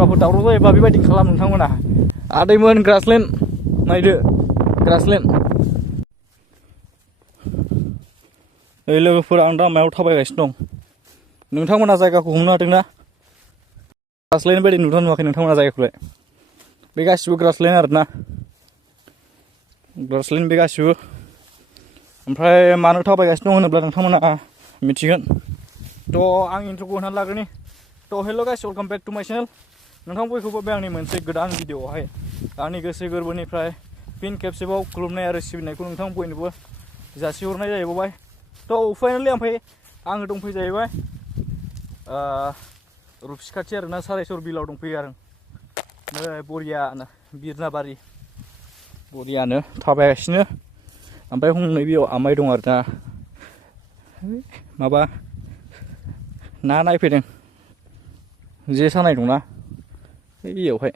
सोरबाफोर दावराव जायोबा बेबायदि खालाम नोंथांमोना। आदैमोन ग्रासलेण्ड नायदो ग्रासलेण्ड। ओइ लोगोफोर आं दा मायाव थाबायगासिनो दं। नोंथांमोना जायगाखौ हमनो हादोंना? ग्रासलेण्ड बायदि नुदोंना नुवाखै नोंथांमोना जायगाखौलाय? बे गासिबो ग्रासलेण्ड आरोना, ग्रासलेण्ड बे गासिबो। ओमफ्राय मानो थाबायगासिनो दं होनोब्ला नोंथांमोना मिथिगोन। थ' आं इन्ट्र'खौ होनानै लाग्रोनि। थ' हेल' गाइस, वेलकाम बेक टु माय चेनेल। नोंथां बयखौबो बे आंनि मोनसे गोदान भिडिअ'आवहाय आंनि गोसो गोरबोनिफ्राय फिन खेबसेबाव खुलुमनाय आरो सिबिनायखौ नोंथां बयनोबो जासिहरनाय जाहैबाय। थ' फाइनालि ओमफ्राय आङो दंफैयो जाहैबाय रुपसि खाथि आरोना, सारायसर बिलाव दंफैयो आरो नै बरियानो बिरनाबारि बरियानो थाबायगासिनो। ओमफ्राय हनै बेयाव आमाइ दं आरो ना, माबा ना नायफैदों, जे सानाय दंना बेयावहाय।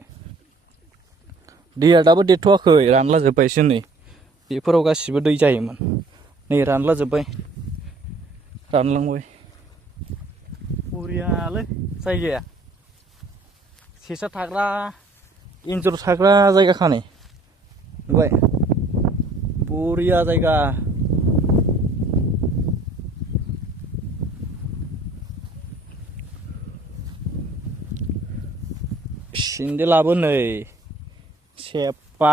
दैया दाबो देरथ'वाखै, रानला जोब्बायसो नै। बेफोराव गासिबो दै जायोमोन, नै रानला जोब्बाय, रानलांबाय। बरियालै जायगाया, सेसा थाग्रा एन्जर थाग्रा जायगाखा नै नुबाय, बरिया जायगा। सेन्देलाबो नै सेपा,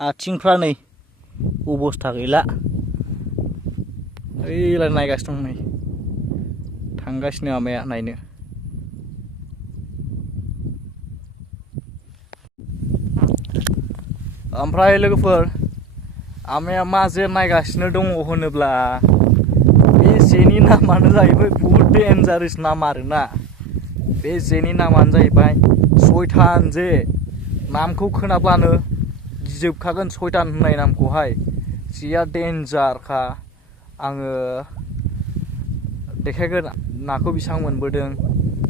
आथिंफ्रा नै अबस्था गैला। ओइलाय नायगासिनो दं नै, थांगासिनो आमाया नायनो। ओमफ्राय लोगोफोर, आमाया मा जे नायगासिनो दङ होनोब्ला बे जेनि नामानो जाहैबाय बुहुद डेन्जारेस नाम आरोना। बे जेनि नामानो जाहैबाय सयतान जे। नामखौ खोनाब्लानो गिजोबखागोन सयतान होननाय नामखौहाय। जेया डेन्जारखा। आङो देखायगोन नाखौ बेसेबां मोनबोदों,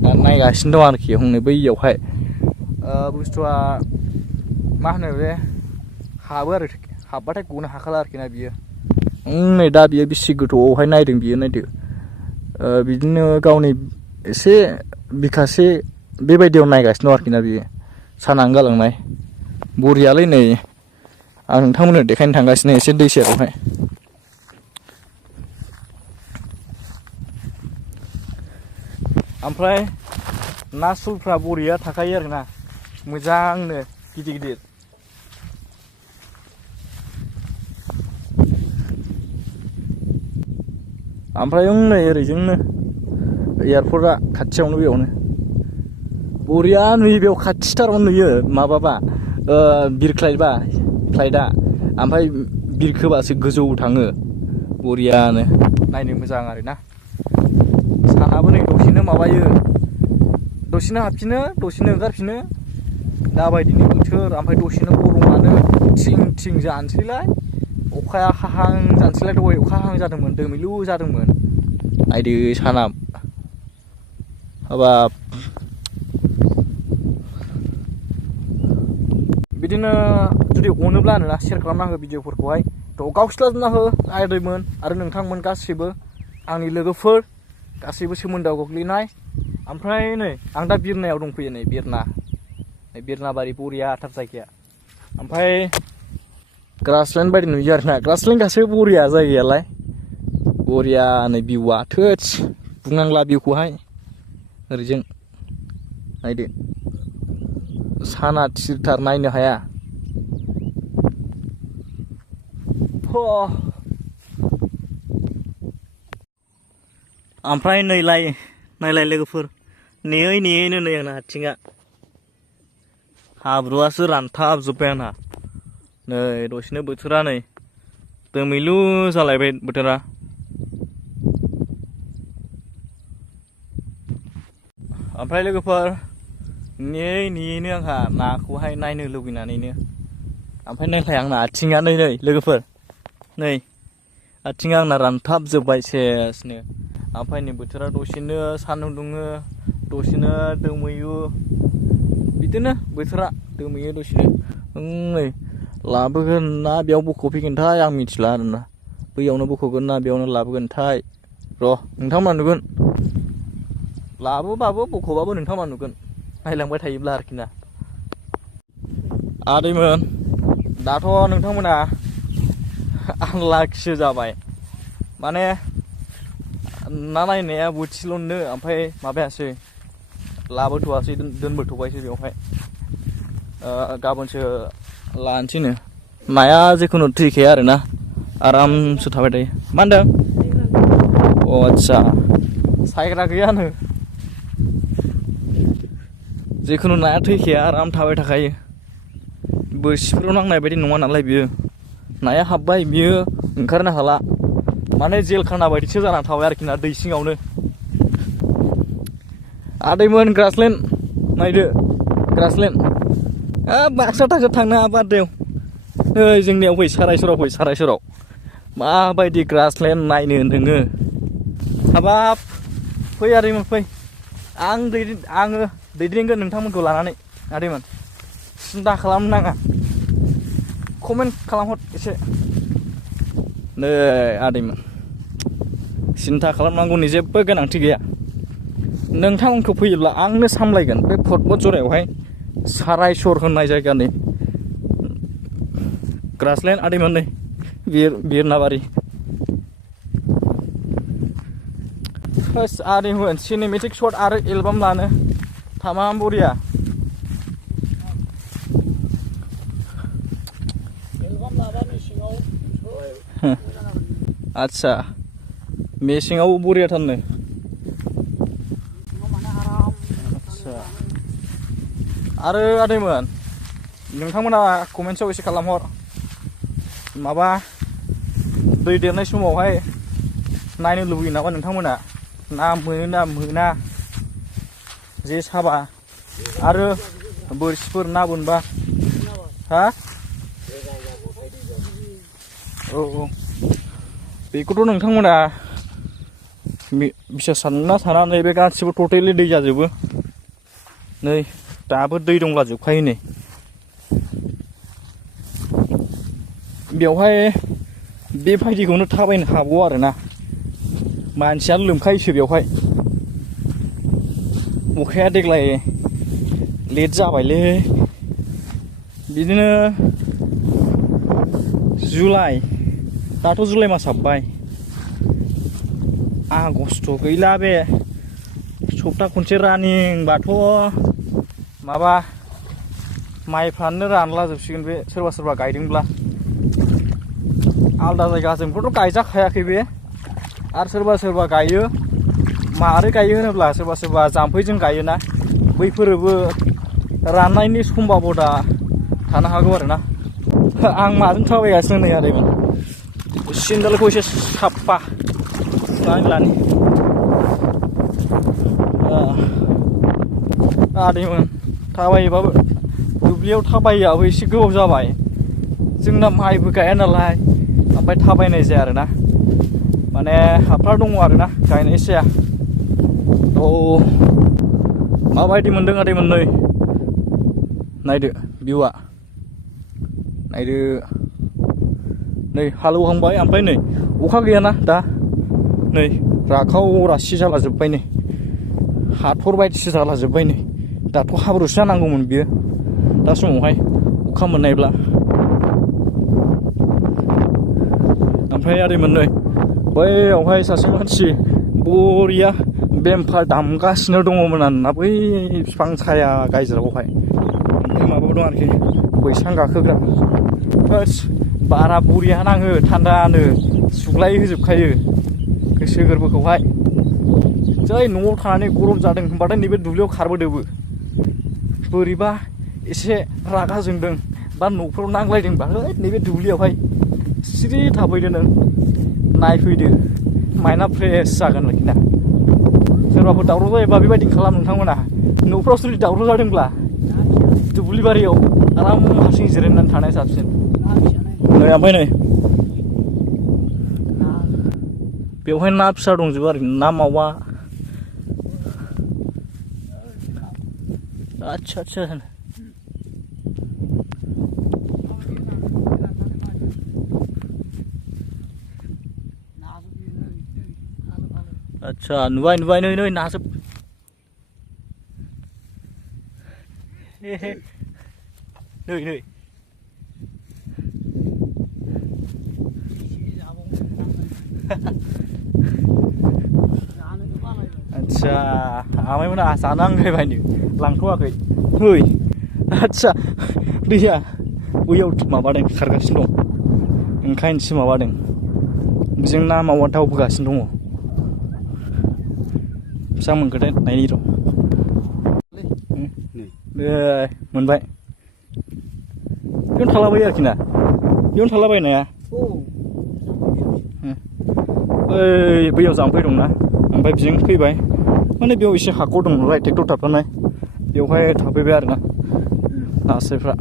दा नायगासिनो दं आरोखि हनै बैयावहाय। बुस्थुआ मा होनो बे, हाबो आरो, हाबबाथाय गनो हाखाला आरोखि ना बियो। नै दा बियो बेसे गोथौआवहाय नायदों बियो, नायदो। बिदिनो गावनि एसे बिखासे बेबायदियाव नायगासिनो दं आरोखि ना बियो, सानानै गालांनाय। बरियालै नै आं नोंथांमोननो देखायनो थांगासिनो एसे दै सेरावहाय। ओमफ्राय ना सुलफ्रा बरिया थाखायो आरोना, मोजांनो गिदिर गिदिर। ओमफ्राय नै ओरैजोंनो एयारपर्टआ खाथियावनो, बेयावनो बरिया नुयो। बेयाव खाथिथारावनो नुयो माबाबा बिरख्लायबा फ्लाइटआ, ओमफ्राय बिरखोबासो गोजौ थाङो। बरियानो नायनो मोजां आरोना। सानाबो नै दसेनो माबायो, दसेनो हाबफिनो, दसेनो ओंखारफिनो। दाबायदिनि बोथोर, ओमफ्राय दसेनो गरमानो थिं थिं जानोसैलाय। अखाया हाहां जानोसैलाय, दहाय अखा हाहां जादोंमोन, दोमैलु जादोंमोन। नायदो साना, हाबाब। बिदिनो जुदि अनोब्ला आरोना शेयार खालामना हो भिडिअफोरखौहाय। थ' गावस्राजोबना हो आदैमोन आरो नोंथांमोन गासैबो आंनि लोगोफोर, गासैबो सोमोन्दोआव गोग्लैनाय। ओमफ्राय नै आं दा बिरनायाव दंफैयो, नै बिरना, नै बिरनाबारि बरियाथार जायगाया। ओमफ्राय ग्रासलेण्ड बायदि नुयो आरोना, ग्रासलेण्ड गासैबो बरिया जायगायालाय, बरिया नै भिउआ थोस बुंनांला भिउखौहाय। ओरैजों नायदो, साना थिरथार नायनो हाया। ओमफ्राय नायलाय लोगोफोर, नेयै नेयैनो नै आंना आथिङा, हाब्रुआसो रानथाबजोब्बाय आंना। नै दसेनो बोथोरा नै दोमैलु जालायबाय बोथोरा। ओमफ्राय लोगोफोर, नेयै नेयैनो आंहा नाखौहाय नायनो लुगैनानैनो, ओमफ्राय नायलाय आंना आथिङा, नै लोगोफोर, नै आथिङा आंना रानथाबजोब्बाय सेसनो। ओमफ्राय नै बोथोरा दसेनो सान्दुं दुङो, दसेनो दोमैयो। बिदिनो बोथोरा दोमैयो दसेनो। नै लाबोगोन ना बेयाव बख'फैगोनथाय आं मिथिला आरोना। बैयावनो बख'गोन ना बेयावनो लाबोगोनथाय, र' नोंथांमोना नुगोन। लाबोबाबो बख'बाबो नोंथांमोना नुगोन। नायलांबाय थायोब्ला आरोखि ना आदैमोन दाथ' नोंथांमोना आनलाखिसो जाबाय माने ना नायनाया बोथिल'नो ओमफ्राय माबायासै लाबोथ'वासै दोनबोथ'बायसो बेवहाय गाबोनसो लानोसैनो नाया जिखुनु थैखाया आरोना आरामसो थाबाय थायो मा होनदों अ आदसा सायग्रा गैयानो जिखुनु नाया थैखाया आराम थाबाय थाखायो बोरसिफोराव नांनाय बायदि नङा नालाय बियो नाया हाबबाय बियो ओंखारनो हाला माने जेल खाना बायदिसो जानानै थाबाय आरोखि ना दै सिङावनो आदैमोन ग्रासलेण्ड नायदो ग्रासलेण्ड बाक्सा थाक्सा थांनो हाबा दैयाव नै जोंनियाव फै सारायसराव माबायदि ग्रासलेण्ड नायनो नोङो हाबाब फै आदैमोन फै आङो दैदेनगोन नोंथांमोनखौ लानानै आदैमोन सिन्था खालामनो नाङा कमेन्ट खालामहर एसे नै आदैमोन सिन्था खालामनांगौनि जेबो गोनांथि गैया नोंथांमोनखौ फैयोब्ला आंनो सामलायगोन बे पर्बत जरायावहाय सारायसर होननाय जायगानि ग्रासलेण्ड आदैमोन नै बिरनाबारि आदैमोन सिनेमेटिक शट आरो एलबाम लानो थामाम बरिया आदसा मेसेङाव बरियाथारनो आदसा आरो आदैमोन नोंथांमोना कमेन्टसआव एसे खालामहर माबा दै देरनाय समावहाय नायनो लुबैयो नामा नोंथांमोना ना मोनो ना मोना जे साबा आरो बोरसिफोर ना बोनबा हा औ बेखौथ' नोंथांमोना बिसास सानना साना नैबे गासिबो टटेलि दै जाजोबो नै दाबो दै दंला जोबखायो नै बेवहाय बेबायदिखौनो थाबायनो हागौ आरोना मानसियानो लोमखायोसो बेवहाय अखाया देग्लाय लेट जाबायलै बिदिनो जुलाइ दाथ' जुलाइ मास हाबबाय आगस्ट गैला बे सप्ता खनसे रानिंबाथ' माबा माइफ्रानो रानला जोबसिगोन बे सोरबा सोरबा गायदोंब्ला आलदा जायगाजोंथ' गायजाखायाखै बे आरो सोरबा सोरबा गायो मारै गायो होनोब्ला सोरबा सोरबा जाम्फैजों गायोना बैफोरबो राननायनि सम्भाबना थानो हागौ आरोना आं माजों थाबायगासिनो नै आदैमोन सिन्देलखौ एसे साफा सुनानै लानि आदैमोन थाबायोबाबो दुब्लियाव थाबायाबो एसे गोबाव जाबाय जोंना माइबो गाया नालाय ओमफ्राय थाबायनाय जाया आरोना माने हाफ्रा दङ आरोना गायनाय जाया औ माबायदि मोनदों आदैमोन नै नायदो भिउआ नायदो नै हालौहांबाय ओमफ्राय नै अखा गैयाना दा नै राखाव रासि जाला जोब्बाय नै हाथर बायदिसो जाला जोब्बाय नै दाथ' हाब्रुसो जानांगौमोन बियो दा समावहाय अखा मोननायब्ला ओमफ्राय आदैमोन नै बैयावहाय सासे मानसि बरिया बेमफार दामगासिनो दङमोन आरोना बै बिफां साया गायज्रावहाय ओमफ्राय माबाबो दं आरोखि बैसां गाखोग्रा बारा बरिया नाङो थान्दानो सुग्लाय होजोबखायो गोसो गोरबोखौहाय जै न'आव थानानै गरम जादों होनबाथाय नैबे दुब्लियाव खारबोदोबो बोरैबा एसे रागा जोंदों बा न'फ्राव नांलायदोंबा नैबे दुब्लियावहाय सिरि थाफैदो नों नायफैदो माइन्डआ फ्रेस जागोन आरोखि ना सोरबाफोर दावराव जायोबा बेबायदि खालाम नोंथांमोना न'फ्राव जुदि दावराव जादोंब्ला दुब्लि बारियाव आराम हारसिं जिरायनानै थानाया साबसिन नै ओमफ्राय नै बेवहाय ना फिसा दंजोबो आरोखि ना मावा आदसा आदसा आदसा नुबाय नै नाजोब नै आदसा आमाइमोना जानो आंगायबायनो लांथ'वाखै नै आदसा दैया बैयाव माबादों खारगासिनो दं ओंखायनोसो माबादों बेजों ना मावा दावबोगासिनो दङ फिसा मोनगोन नायनि र' मोनबाय बेयावनो थालाबायो आरोखि ना बेयावनो थालाबायो नाया बैयाव जाम्फै दंना ओमफ्राय बिजों फैबाय माने बेयाव एसे हाखर दं नालाय ट्रेक्टर थाबथानाय बेवहाय थाफैबाय आरोना नास्रायफ्रा